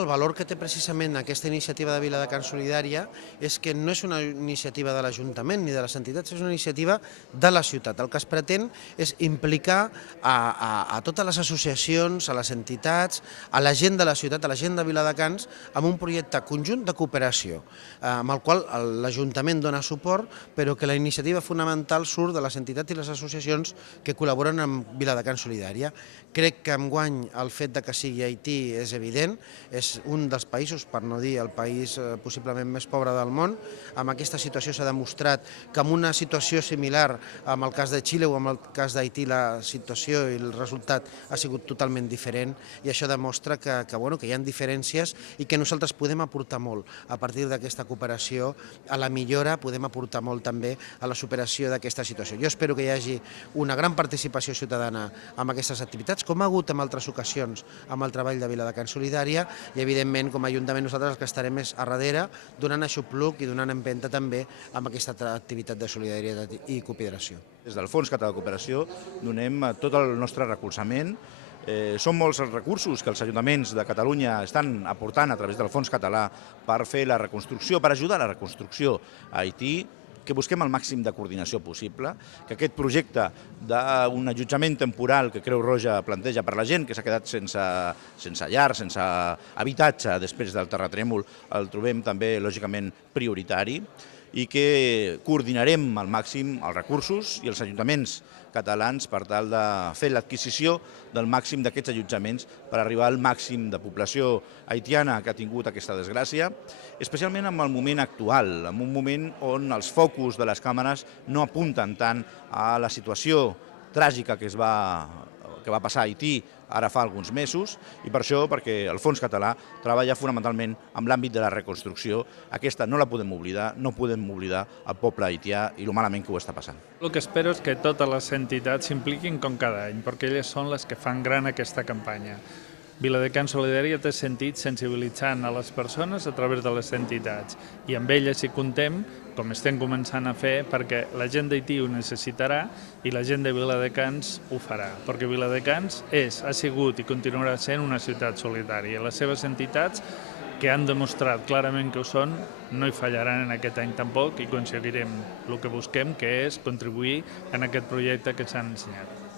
El valor que té precisament aquesta iniciativa de Viladecans Solidària és que no és una iniciativa de l'Ajuntament ni de les entitats, és una iniciativa de la ciutat. El que es pretén és implicar a totes les associacions, a les entitats, a la gent de la ciutat, a la gent de Viladecans, amb un projecte conjunt de cooperació, amb el qual l'Ajuntament dona suport, però que la iniciativa fonamental surt de les entitats i les associacions que col·laboren amb Viladecans Solidària. Crec que enguany el fet que sigui Haití és evident, és un dels països, per no dir el país possiblement més pobre del món. Amb aquesta situació s'ha demostrat que en una situació similar, amb el cas de Xile o amb el cas d'Haití, la situació i el resultat ha sigut totalment diferent, i això demostra que hi ha diferències i que nosaltres podem aportar molt a partir d'aquesta cooperació a la millora, podem aportar molt també a la superació d'aquesta situació. Jo espero que hi hagi una gran participació ciutadana en aquestes activitats, com ha hagut en altres ocasions amb el treball de Viladecans Solidària, i evidentment com a Ajuntament nosaltres els que estarem més a darrere donant aixopluc i donant empenta també amb aquesta activitat de solidaritat i cooperació. Des del Fons Català de Cooperació donem tot el nostre recolzament. Són molts els recursos que els ajuntaments de Catalunya estan aportant a través del Fons Català per fer la reconstrucció, per ajudar a la reconstrucció a Haití, que busquem el màxim de coordinació possible, que aquest projecte d'un allotjament temporal que Creu Roja planteja per la gent que s'ha quedat sense llar, sense habitatge després del terratrèmol, el trobem també lògicament prioritari, i que coordinarem al màxim els recursos i els ajuntaments catalans per tal de fer l'adquisició del màxim d'aquests allotjaments per arribar al màxim de població haitiana que ha tingut aquesta desgràcia, especialment en el moment actual, en un moment on els focus de les càmeres no apunten tant a la situació tràgica que va passar a Haití ara fa alguns mesos, i per això, perquè el Fons Català treballa fonamentalment amb l'àmbit de la reconstrucció. Aquesta no la podem oblidar, no podem oblidar el poble haitià i lo malament que ho està passant. El que espero és que totes les entitats s'impliquin com cada any, perquè elles són les que fan gran aquesta campanya. Viladecans Solidària té sentit sensibilitzant a les persones a través de les entitats, i amb elles hi contem, com estem començant a fer, perquè la gent d'Haití ho necessitarà i la gent de Viladecans ho farà, perquè Viladecans ha sigut i continuarà sent una ciutat solidària. Les seves entitats, que han demostrat clarament que ho són, no hi fallaran en aquest any tampoc, i aconseguirem el que busquem, que és contribuir en aquest projecte que s'ha ensenyat.